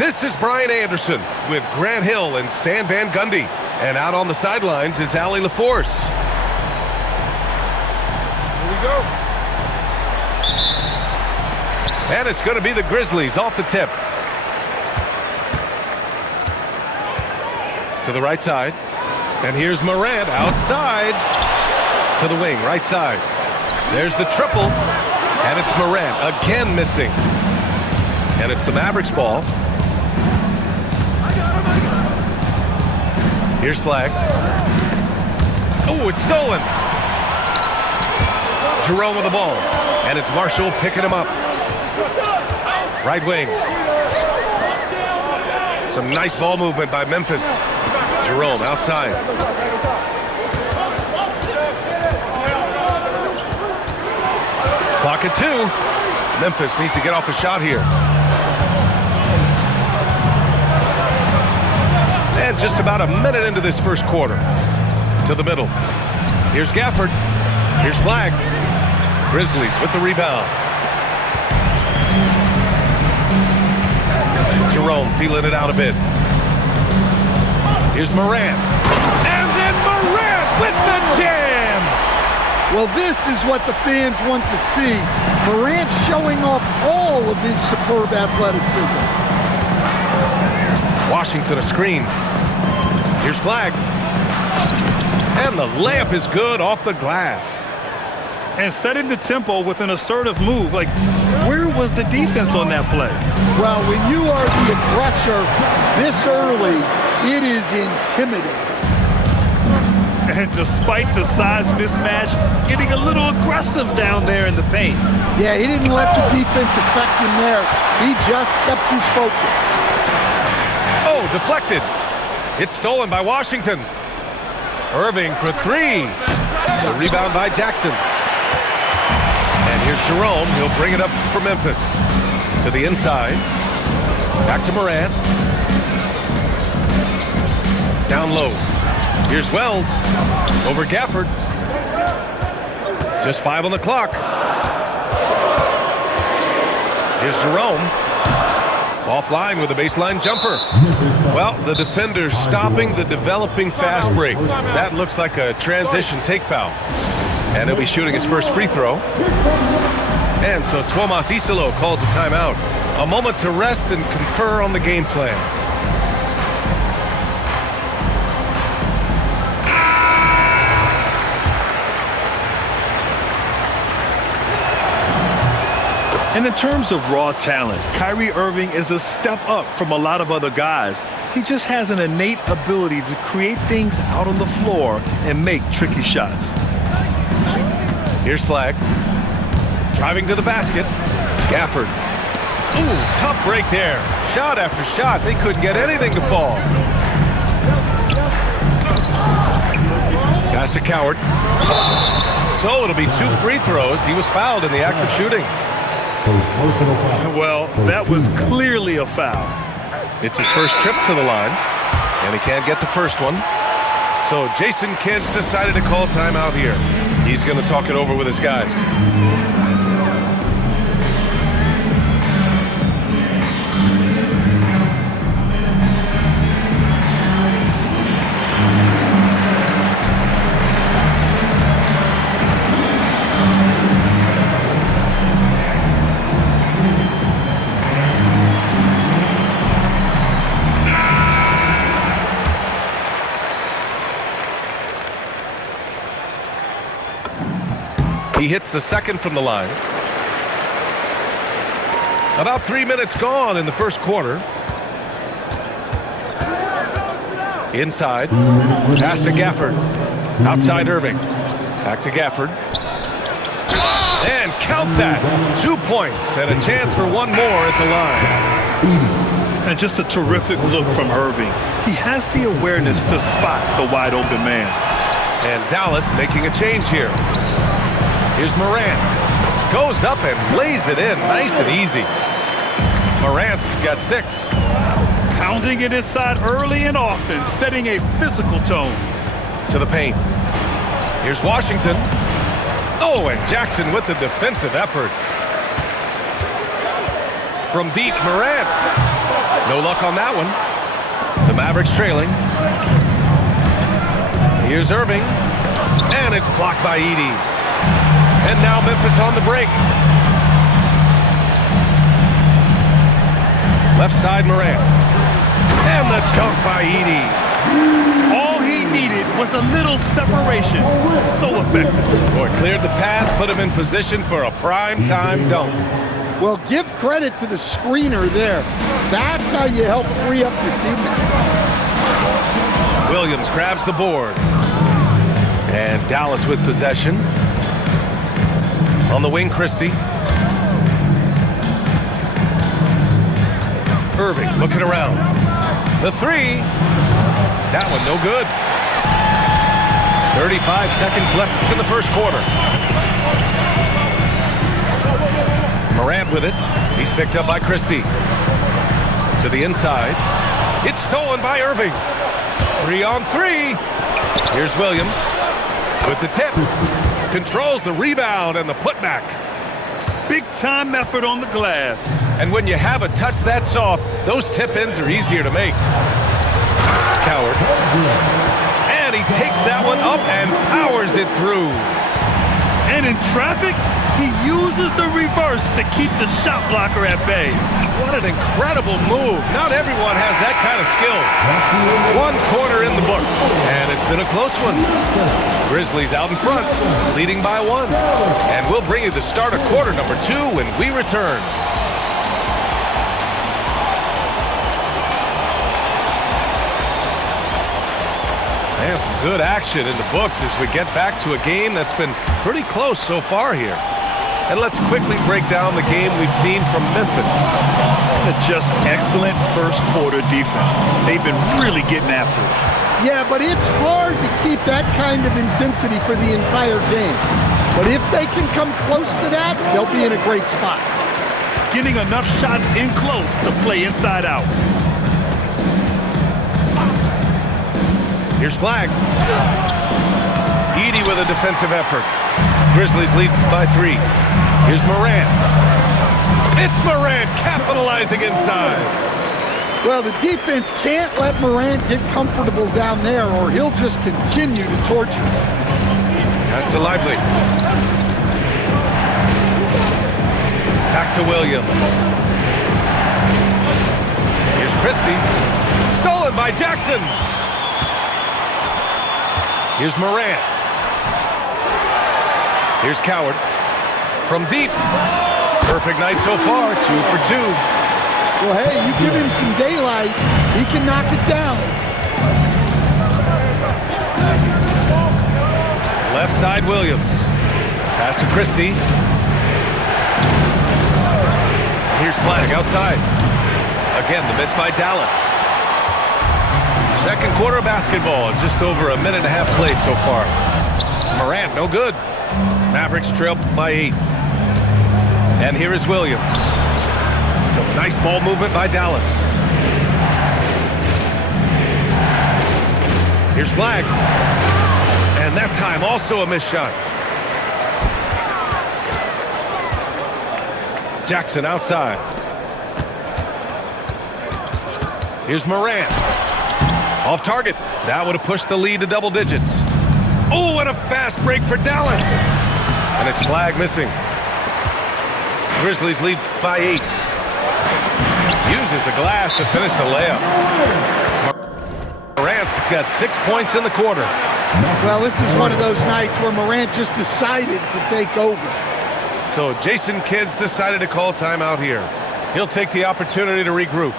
This is Brian Anderson with Grant Hill and Stan Van Gundy. And out on the sidelines is Allie LaForce. Here we go. And it's going to be the Grizzlies off the tip. To the right side. And here's Morant outside. To the wing, right side. There's the triple. And it's Morant again missing. And it's the Mavericks ball. Here's Flag. Oh, it's stolen. Jerome with the ball. And it's Marshall picking him up. Right wing. Some nice ball movement by Memphis. Jerome outside. Clock at 2. Memphis needs to get off a shot here. And just about a minute into this first quarter. To the middle. Here's Gafford. Here's Flag. Grizzlies with the rebound. Jerome feeling it out a bit. Here's Morant. And then Morant with the jam! Well, this is what the fans want to see. Morant showing off all of his superb athleticism. Washington a screen. Here's Flag. And the layup is good off the glass. And setting the tempo with an assertive move. Like, where was the defense on that play? Well, when you are the aggressor this early, it is intimidating. And despite the size mismatch, getting a little aggressive down there in the paint. Yeah, he didn't let the defense affect him there. He just kept his focus. Oh, deflected. It's stolen by Washington. Irving for 3. The rebound by Jackson. And here's Jerome. He'll bring it up for Memphis. To the inside. Back to Morant. Down low. Here's Wells. Over Gafford. Just 5 on the clock. Here's Jerome. Offline with a baseline jumper. Well, the defender's stopping the developing fast break. That looks like a transition take foul. And he'll be shooting his first free throw. And so Tomas Isalo calls a timeout. A moment to rest and confer on the game plan. And in terms of raw talent, Kyrie Irving is a step up from a lot of other guys. He just has an innate ability to create things out on the floor and make tricky shots. Here's Flag. Driving to the basket. Gafford. Ooh, tough break there. Shot after shot. They couldn't get anything to fall. Pass to Coward. So it'll be 2 free throws. He was fouled in the act of shooting. Well, that was clearly a foul. It's his first trip to the line, and he can't get the first one. So Jason Kidd's decided to call timeout here. He's going to talk it over with his guys. He hits the second from the line. About 3 minutes gone in the first quarter. Inside. Pass to Gafford. Outside Irving. Back to Gafford. And count that. 2 points and a chance for one more at the line. And just a terrific look from Irving. He has the awareness to spot the wide open man. And Dallas making a change here. Here's Morant. Goes up and lays it in. Nice and easy. Morant's got 6. Pounding it inside early and often, setting a physical tone. To the paint. Here's Washington. Oh, and Jackson with the defensive effort. From deep, Morant. No luck on that one. The Mavericks trailing. Here's Irving. And it's blocked by Edey. And now Memphis on the break. Left side, Morant. And the dunk by Edey. All he needed was a little separation. So effective. Boy, cleared the path, put him in position for a prime-time dunk. Well, give credit to the screener there. That's how you help free up your teammates. Williams grabs the board. And Dallas with possession. On the wing, Christie. Irving looking around. The three. That one no good. 35 seconds left in the first quarter. Morant with it. He's picked up by Christie. To the inside. It's stolen by Irving. 3 on 3. Here's Williams with the tip. Controls the rebound and the putback. Big-time effort on the glass. And when you have a touch that soft, those tip-ins are easier to make. Coward. And he takes that one up and powers it through. And in traffic, he uses the reverse to keep the shot blocker at bay. What an incredible move. Not everyone has that kind of skill. 1 quarter in the books, and it's been a close one. Grizzlies out in front, leading by 1. And we'll bring you the start of quarter number 2 when we return. And some good action in the books as we get back to a game that's been pretty close so far here. And let's quickly break down the game we've seen from Memphis. Just excellent first quarter defense. They've been really getting after it. Yeah, but it's hard to keep that kind of intensity for the entire game. But if they can come close to that, they'll be in a great spot. Getting enough shots in close to play inside out. Here's Flag. Edey with a defensive effort. Grizzlies lead by 3. Here's Morant. It's Morant capitalizing inside. Well, the defense can't let Morant get comfortable down there or he'll just continue to torture. Pass to Lively. Back to Williams. Here's Christie. Stolen by Jackson. Here's Morant. Here's Coward. From deep. Perfect night so far, 2 for 2. Well, hey, you give him some daylight, he can knock it down. Left side, Williams. Pass to Christie. Here's Flag outside. Again, the miss by Dallas. Second quarter basketball, just over a minute and a half played so far. Morant, no good. Mavericks trail by 8. And here is Williams. Some nice ball movement by Dallas. Here's Flag. And that time also a missed shot. Jackson outside. Here's Morant. Off target. That would have pushed the lead to double digits. Oh, what a fast break for Dallas. And it's Flag missing. Grizzlies lead by 8. Uses the glass to finish the layup. Morant's got 6 points in the quarter. Well, this is one of those nights where Morant just decided to take over. So Jason Kidd's decided to call timeout here. He'll take the opportunity to regroup.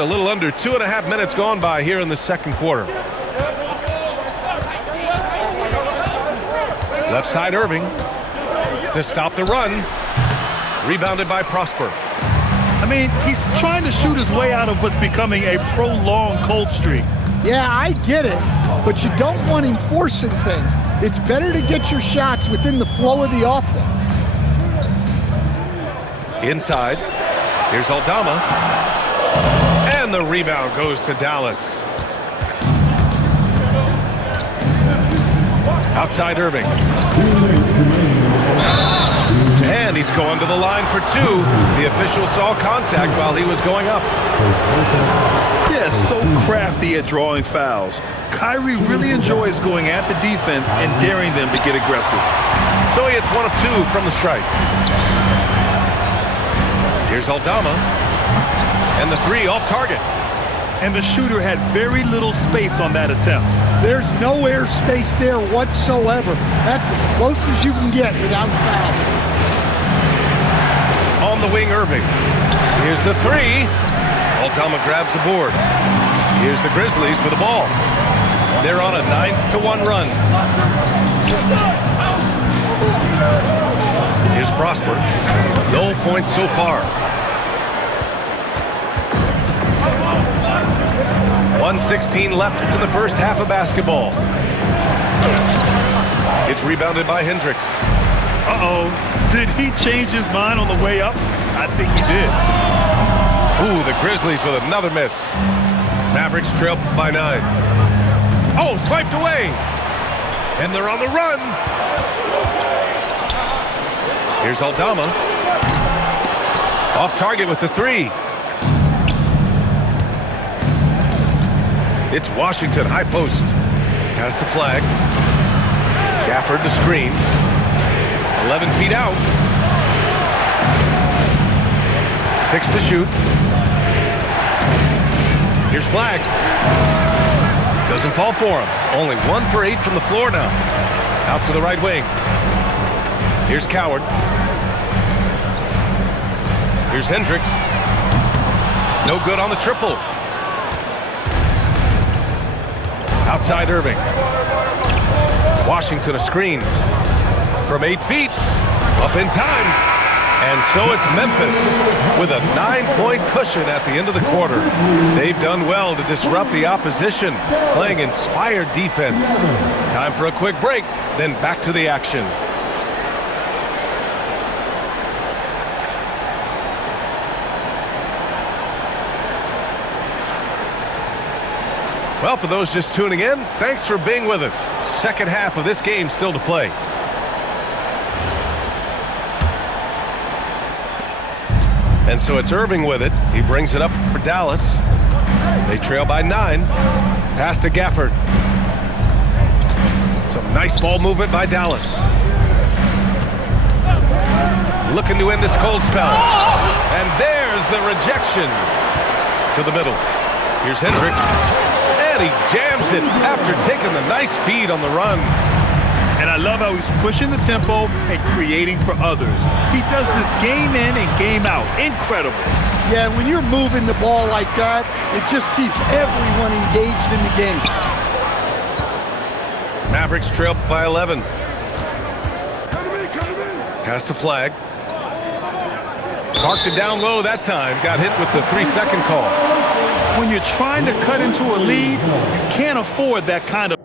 And a little under 2.5 minutes gone by here in the second quarter. Left side Irving to stop the run. Rebounded by Prosper. I mean, he's trying to shoot his way out of what's becoming a prolonged cold streak. Yeah, I get it, but you don't want him forcing things. It's better to get your shots within the flow of the offense. Inside, here's Aldama. And the rebound goes to Dallas. Outside Irving. And he's going to the line for two. The official saw contact while he was going up. Yeah, so crafty at drawing fouls. Kyrie really enjoys going at the defense and daring them to get aggressive. So he hits 1 of 2 from the stripe. Here's Aldama. And the 3 off target. And the shooter had very little space on that attempt. There's no air space there whatsoever. That's as close as you can get without foul. On the wing, Irving. Here's the 3. Aldama grabs the board. Here's the Grizzlies with the ball. They're on a 9-1 run. Here's Prosper. No points so far. 1:16 left in the first half of basketball. It's rebounded by Hendricks. Uh-oh. Did he change his mind on the way up? I think he did. Ooh, the Grizzlies with another miss. Mavericks trail by 9. Oh, swiped away. And they're on the run. Here's Aldama. Off target with the 3. It's Washington, high post. Pass to Flag. Gafford to screen. 11 feet out. 6 to shoot. Here's Flag. Doesn't fall for him. Only 1 for 8 from the floor now. Out to the right wing. Here's Coward. Here's Hendricks. No good on the triple. Outside Irving. Washington a screen. From 8 feet. Up in time. And so it's Memphis with a 9-point cushion at the end of the quarter. They've done well to disrupt the opposition, playing inspired defense. Time for a quick break, then back to the action. Well, for those just tuning in, thanks for being with us. Second half of this game still to play. And so it's Irving with it. He brings it up for Dallas. They trail by 9. Pass to Gafford. Some nice ball movement by Dallas. Looking to end this cold spell. And there's the rejection. To the middle. Here's Hendricks. And he jams it after taking the nice feed on the run. And I love how he's pushing the tempo and creating for others. He does this game in and game out. Incredible. Yeah, when you're moving the ball like that, it just keeps everyone engaged in the game. Mavericks trail by 11. Pass to Flag. Parked it down low that time. Got hit with the 3-second call. When you're trying to cut into a lead, you can't afford that kind of...